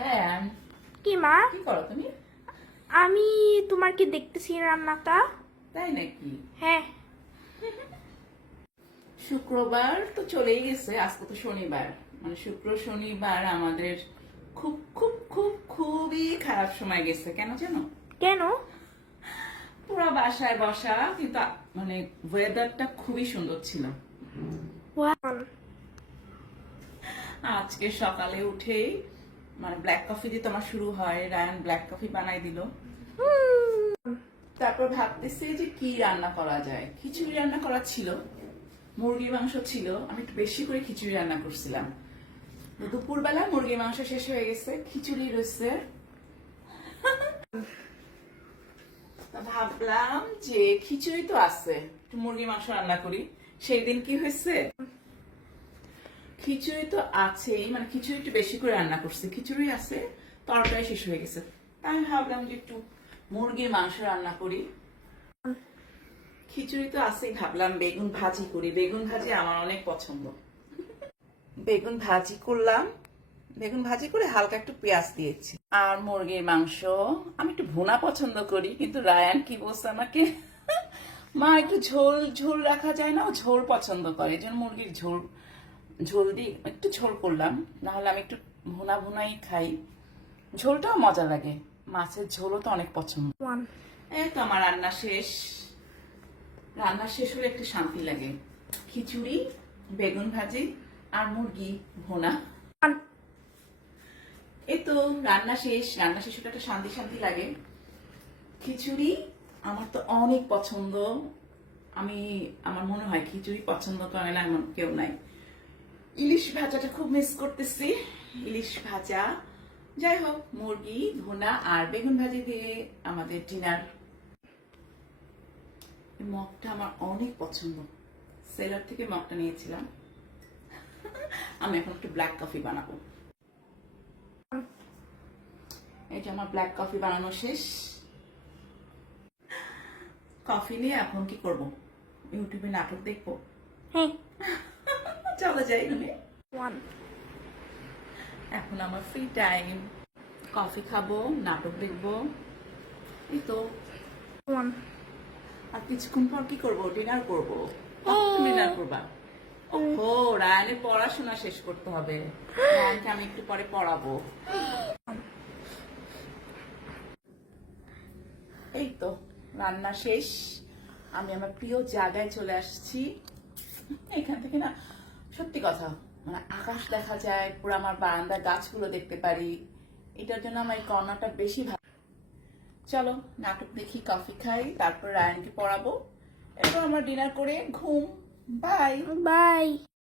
Ryan, কি মা? কি করো তুমি? আমি তোমার কি দেখতেছি রান্নাটা। তাই নাকি? হ্যাঁ। শুক্রবার তো চলেই গেছে, আজকে তো শনিবার। মানে শুক্র শনিবার আমাদের খুব খুব খুব খুবই খারাপ সময় গেছে। কেন জানো? কেন? পুরো বাসায় বসা, কিন্তু মানে ওয়েদারটা খুবই সুন্দর ছিল। ওয়াও। আজকে সকালে উঠেই মানে ব্ল্যাক কফি দিয়ে তোমার শুরু হয়, রায়ান ব্ল্যাক কফি বানাই দিল। তারপর ভাবতেছি যে কি রান্না করা যায়। খিচুড়ি রান্না করা ছিল, মুরগির মাংস ছিল, আমি একটু বেশি করে খিচুড়ি রান্না করছিলাম। দুপুরবেলা মুরগির মাংস শেষ হয়ে গেছে, খিচুড়ি রয়েছে। তা ভাবলাম যে খিচুড়ি তো আছে, একটু মুরগির মাংস রান্না করি। সেই দিন কি হয়েছে, খিচুড়ি তো আছেই, মানে খিচুড়ি একটু বেশি করে রান্না করছি, খিচুড়ি আছে, তরকারি শেষ হয়ে গেছে। তাই আমি ভাবলাম যে একটু মুরগির মাংস রান্না করি। খিচুড়ি তো আছেই, ভাবলাম বেগুন ভাজি করি। বেগুন ভাজি আমার অনেক পছন্দ। বেগুন ভাজি করলাম, বেগুন ভাজি করে হালকা একটু পেঁয়াজ দিয়েছি। আর মুরগির মাংস আমি একটু ভুনা পছন্দ করি, কিন্তু রায়ান কি বলছে আমাকে, মা একটু ঝোল ঝোল রাখা যায় না, ও ঝোল পছন্দ করে, এই জন্য মুরগির ঝোল ঝোল দিয়ে একটু ঝোল করলাম। না হলে আমি একটু ভুনা ভুনাই খাই, ঝোলটাও মজা লাগে। মাছের ঝোলও তো অনেক পছন্দ। এই তো আমার রান্না শেষ। রান্না শেষ হলে একটু শান্তি লাগে। খিচুড়ি, বেগুন ভাজি আর মুরগি ভুনা। এই তো রান্না শেষ। রান্না শেষ হলে একটা শান্তি শান্তি লাগে। খিচুড়ি আমার তো অনেক পছন্দ। আমার মনে হয় খিচুড়ি পছন্দ করে না এমন কেউ নাই। ইলিশ ভাজাটা খুব মিস করতেছি, ইলিশ ভাজা। যাই হোক, মুরগি ভুনা আর বেগুন ভাজি দিয়ে আমাদের ডিনার। মগটা আমার অনেক পছন্দ, সেলার থেকে মগটা নিয়েছিলাম। আমি এখন একটু ব্ল্যাক কফি বানাবো। এই যে আমার ব্ল্যাক কফি বানানো শেষ। কফি নিয়ে এখন কি করব, ইউটিউবে নাটক দেখবো। হ্যাঁ। চলে যাই রুমে। ওয়ান। এখন আমার ফ্রি টাইম, কফি খাবো, নাটক দেখবো, এই তো। ওয়ান। আর কিছুক্ষণ পর কি করবো, ডিনার করবো। ডিনার করবা? ও, রায়ানের পড়াশোনা শেষ করতে হবে, রায়ানকে আমি একটু পরে পড়াবো। এই তো রান্না শেষ, আমি আমার প্রিয় জায়গায় চলে আসছি। এখান থেকে না, সত্যি কথা, মানে আকাশ দেখা যায়, পুরো আমার বারান্দার গাছগুলো দেখতে পারি। এটার জন্য আমার এই কর্নারটা বেশি ভালো। চলো নাটক দেখি, কফি খাই, তারপর রায়ানকে পড়াবো, এরপর আমার ডিনার করে ঘুম। Bye bye.